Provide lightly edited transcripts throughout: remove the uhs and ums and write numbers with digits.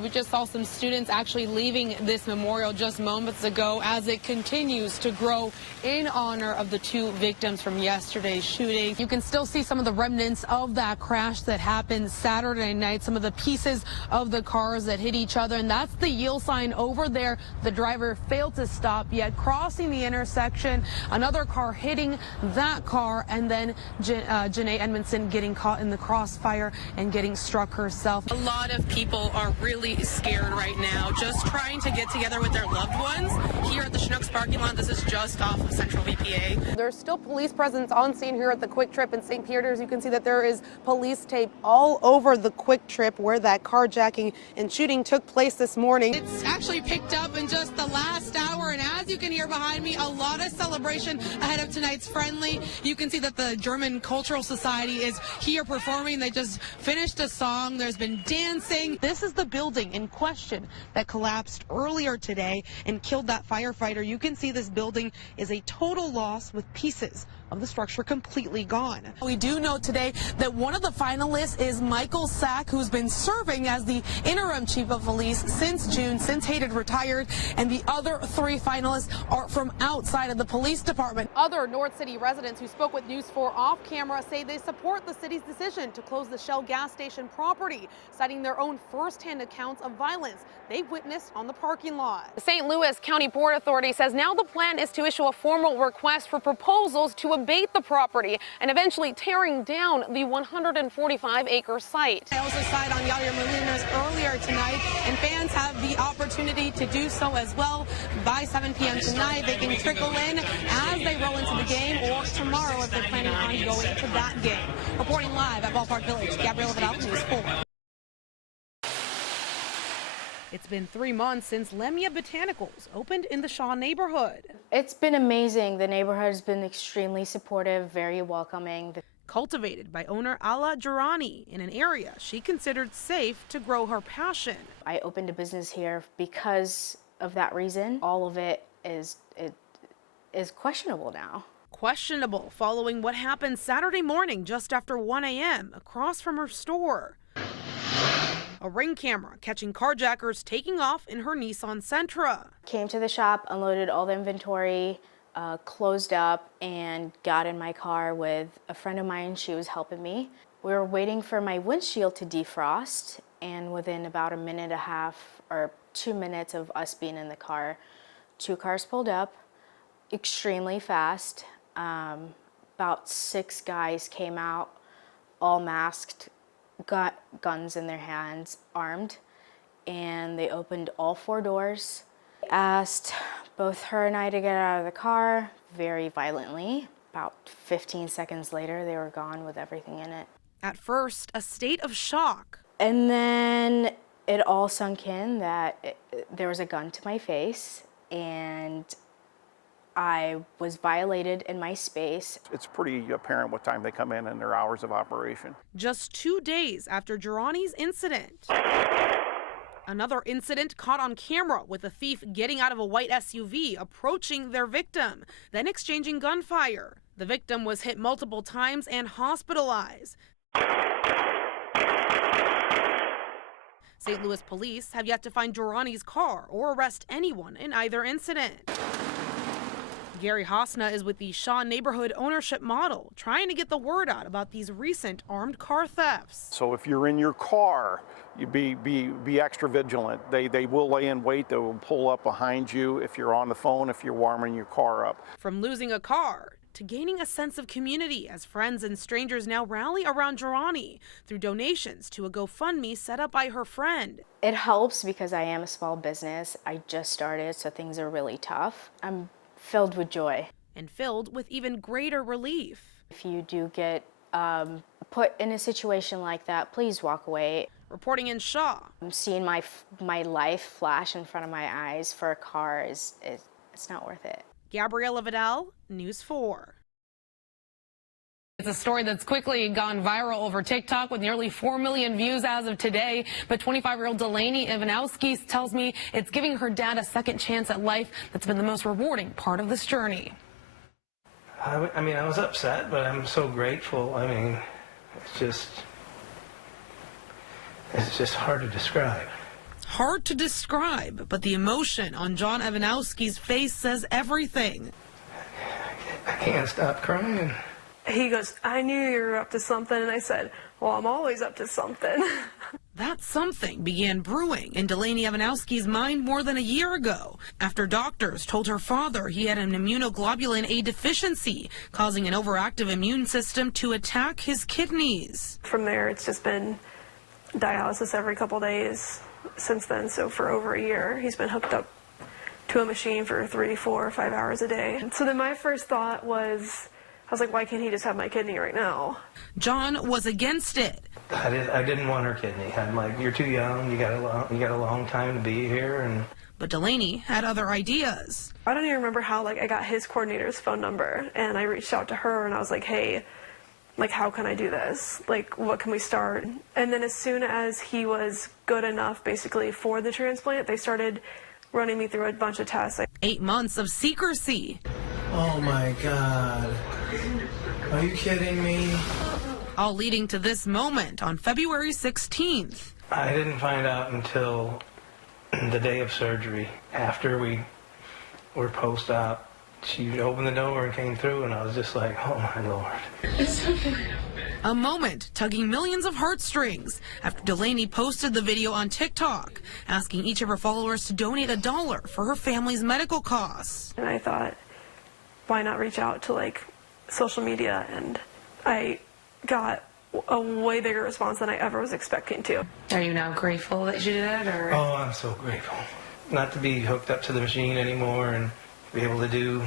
We just saw some students actually leaving this memorial just moments ago as it continues to grow in honor of the two victims from yesterday's shooting. You can still see some of the remnants of that crash that happened Saturday night, some of the pieces of the cars that hit each other, and that's the yield sign over there. The driver failed to stop, yet crossing the intersection, another car hitting that car, and then Janae Edmondson getting caught in the crossfire and getting struck herself. A lot of people are really scared right now, just trying to get together with their loved ones. Here at the Chinooks parking lot, this is just off of Central VPA. There's still police presence on scene here at the Quick Trip in St. Peter's. You can see that there is police tape all over the Quick Trip where that carjacking and shooting took place this morning. It's actually picked up in just the last hour, and as you can hear behind me, a lot of celebration ahead of tonight's friendly. You can see that the German Cultural Society is here performing. They just finished a song. There's been dancing. This is the building in question that collapsed earlier today and killed that firefighter. You can see this building is a total loss with pieces of the structure completely gone. We do know today that one of the finalists is Michael Sack, who's been serving as the interim chief of police since June, since Hayden retired, and the other three finalists are from outside of the police department. Other North City residents who spoke with News 4 off camera say they support the city's decision to close the Shell gas station property, citing their own firsthand accounts of violence they've witnessed on the parking lot. The St. Louis County Port Authority says now the plan is to issue a formal request for proposals to abate the property and eventually tearing down the 145-acre site. I also signed on Yair Molina's earlier tonight, and fans have the opportunity to do so as well. By 7 p.m. tonight, they can trickle in as they roll into the game, or tomorrow if they're planning on going to that game. Reporting live at Ballpark Village, Gabriela Vidal, News 4. It's been 3 months since Lemia Botanicals opened in the Shaw neighborhood. It's been amazing. The neighborhood has been extremely supportive, very welcoming. Cultivated by owner Ala Durrani in an area she considered safe to grow her passion. I opened a business here because of that reason. All of it is questionable now. Questionable following what happened Saturday morning just after 1 a.m. across from her store. A Ring camera catching carjackers taking off in her Nissan Sentra. Came to the shop, unloaded all the inventory, closed up, and got in my car with a friend of mine. She was helping me. We were waiting for my windshield to defrost, and within about a minute and a half or 2 minutes of us being in the car, 2 cars pulled up extremely fast. About 6 guys came out, all masked, got guns in their hands, armed, and they opened all 4 doors. Asked both her and I to get out of the car very violently. About 15 seconds later, they were gone with everything in it. At first, a state of shock. And then it all sunk in that there was a gun to my face, and I was violated in my space. It's pretty apparent what time they come in and their hours of operation. Just 2 days after Durrani's incident. Another incident caught on camera with a thief getting out of a white SUV, approaching their victim, then exchanging gunfire. The victim was hit multiple times and hospitalized. St. Louis police have yet to find Durrani's car or arrest anyone in either incident. Gary Hosna is with the Shaw neighborhood ownership model, trying to get the word out about these recent armed car thefts. So if you're in your car, you be extra vigilant. They will lay in wait. They will pull up behind you if you're on the phone, if you're warming your car up. From losing a car to gaining a sense of community as friends and strangers now rally around Durrani through donations to a GoFundMe set up by her friend. It helps because I am a small business. I just started, so things are really tough. I'm filled with joy. And filled with even greater relief. If you do get put in a situation like that, please walk away. Reporting in Shaw. I'm seeing my life flash in front of my eyes for a car it's not worth it. Gabriela Vidal, News 4. It's a story that's quickly gone viral over TikTok with nearly 4 million views as of today. But 25-year-old Delaney Ivanowski tells me it's giving her dad a second chance at life that's been the most rewarding part of this journey. I mean, I was upset, but I'm so grateful. I mean, it's just hard to describe. hard to describe, but the emotion on John Evanowski's face says everything. I can't stop crying. He goes, I knew you were up to something. And I said, well, I'm always up to something. That something began brewing in Delaney Evanowski's mind more than a year ago after doctors told her father he had an immunoglobulin A deficiency, causing an overactive immune system to attack his kidneys. From there, it's just been dialysis every couple days since then. So for over a year, he's been hooked up to a machine for 3, 4, 5 hours a day. So then my first thought was, I was like, why can't he just have my kidney right now? John was against it. I didn't want her kidney. I'm like, you're too young. You got a long time to be here. But Delaney had other ideas. I don't even remember how I got his coordinator's phone number, and I reached out to her and I was like, hey, how can I do this? What can we start? And then as soon as he was good enough basically for the transplant, they started running me through a bunch of tests. 8 months of secrecy. Oh my God. Are you kidding me? All leading to this moment on February 16th. I didn't find out until the day of surgery. After we were post-op, she opened the door and came through, and I was just like, oh my Lord. A moment tugging millions of heartstrings after Delaney posted the video on TikTok, asking each of her followers to donate $1 for her family's medical costs. And I thought, why not reach out to social media? And I got a way bigger response than I ever was expecting to. Are you now grateful that you did it? Or? Oh, I'm so grateful. Not to be hooked up to the machine anymore and be able to do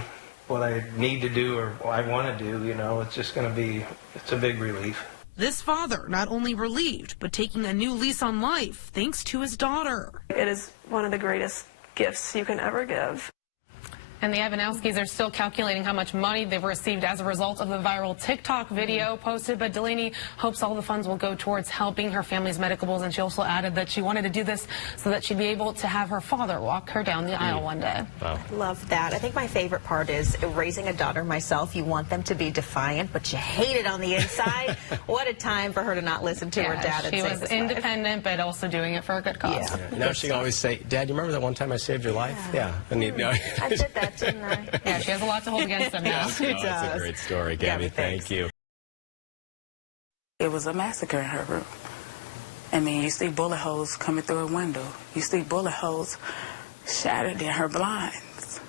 what I need to do or what I want to do, it's just going to be, it's a big relief. This father not only relieved, but taking a new lease on life thanks to his daughter. It is one of the greatest gifts you can ever give. And the Evanowskis are still calculating how much money they've received as a result of the viral TikTok video posted. But Delaney hopes all the funds will go towards helping her family's medical bills. And she also added that she wanted to do this so that she'd be able to have her father walk her down the aisle one day. Wow. Love that. I think my favorite part is raising a daughter myself. You want them to be defiant, but you hate it on the inside. What a time for her to not listen to her dad. She was independent, but also doing it for a good cause. Yeah. Now she can always say, Dad, you remember that one time I saved your life? Yeah. I did that, didn't I? Yeah, she has a lot to hold against them now. That's a great story, Gabby. Thank you. It was a massacre in her room. I mean, you see bullet holes coming through her window. You see bullet holes shattered in her blinds.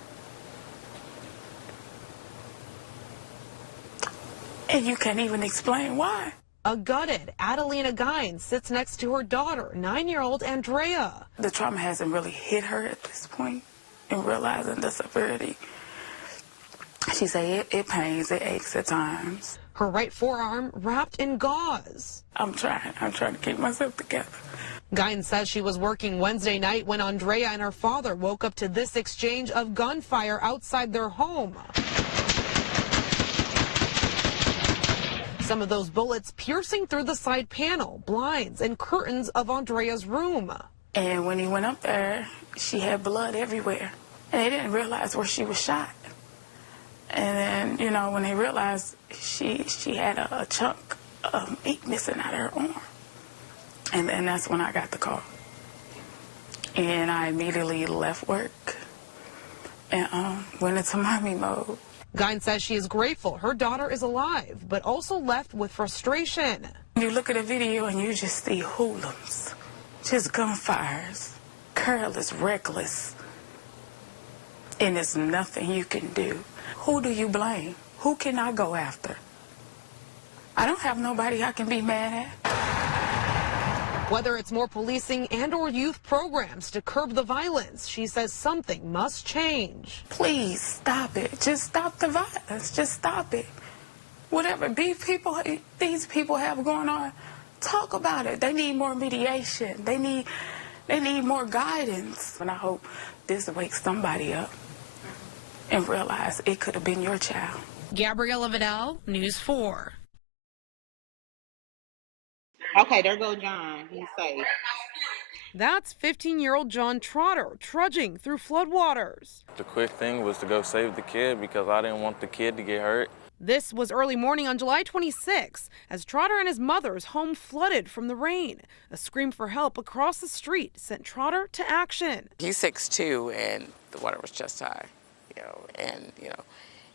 And you can't even explain why. A gutted Adelina Gines sits next to her daughter, 9-year-old Andrea. The trauma hasn't really hit her at this point in realizing the severity. She said it pains, it aches at times. Her right forearm wrapped in gauze. I'm trying to keep myself together. Gines says she was working Wednesday night when Andrea and her father woke up to this exchange of gunfire outside their home. Some of those bullets piercing through the side panel, blinds, and curtains of Andrea's room. And when he went up there, she had blood everywhere. And they didn't realize where she was shot. And then, when they realized she had a chunk of meat missing out of her arm. And then that's when I got the call. And I immediately left work and went into mommy mode. Gines says she is grateful her daughter is alive, but also left with frustration. You look at a video and you just see hoodlums, just gunfires, careless, reckless, and there's nothing you can do. Who do you blame? Who can I go after? I don't have nobody I can be mad at. Whether it's more policing and or youth programs to curb the violence, she says something must change. Please stop it. Just stop the violence. Just stop it. Whatever these people have going on, talk about it. They need more mediation. They need more guidance. And I hope this wakes somebody up and realize it could have been your child. Gabriela Vidal, News 4. Okay, there goes John. He's safe. That's 15-year-old John Trotter trudging through floodwaters. The quick thing was to go save the kid because I didn't want the kid to get hurt. This was early morning on July 26 as Trotter and his mother's home flooded from the rain. A scream for help across the street sent Trotter to action. He's 6'2", and the water was chest high,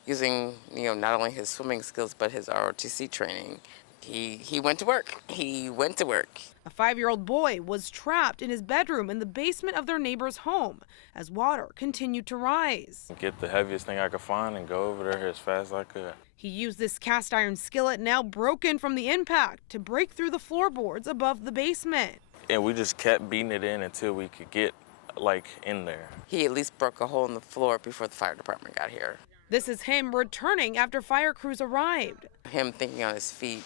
using, not only his swimming skills, but his ROTC training. He went to work. He went to work. A 5-year-old boy was trapped in his bedroom in the basement of their neighbor's home as water continued to rise. Get the heaviest thing I could find and go over there as fast as I could. He used this cast iron skillet, now broken from the impact, to break through the floorboards above the basement. And we just kept beating it in until we could get, in there. He at least broke a hole in the floor before the fire department got here. This is him returning after fire crews arrived. Him thinking on his feet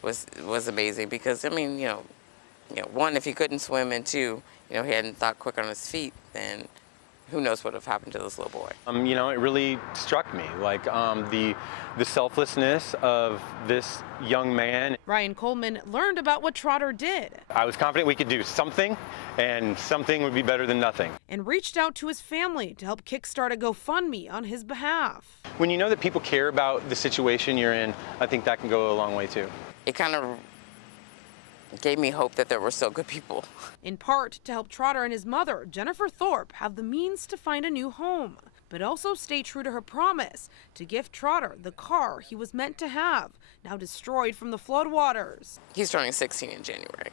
was amazing because, one, if he couldn't swim, and two, he hadn't thought quick on his feet, then who knows what would have happened to this little boy. It really struck me, the selflessness of this young man. Ryan Coleman learned about what Trotter did. I was confident we could do something, and something would be better than nothing. And reached out to his family to help kickstart a GoFundMe on his behalf. When you know that people care about the situation you're in, I think that can go a long way too. It kind of gave me hope that there were still good people. In part to help Trotter and his mother, Jennifer Thorpe, have the means to find a new home, but also stay true to her promise to gift Trotter the car he was meant to have, now destroyed from the floodwaters. He's turning 16 in January,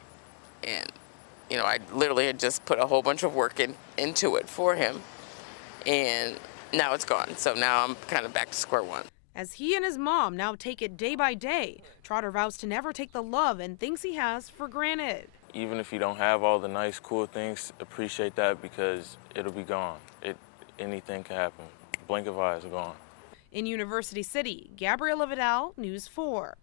and I literally had just put a whole bunch of work into it for him, and now it's gone. So now I'm kind of back to square one. As he and his mom now take it day by day, Trotter vows to never take the love and things he has for granted. Even if you don't have all the nice, cool things, appreciate that because it'll be gone. Anything can happen. Blink of eyes, gone. In University City, Gabriela Vidal, News 4.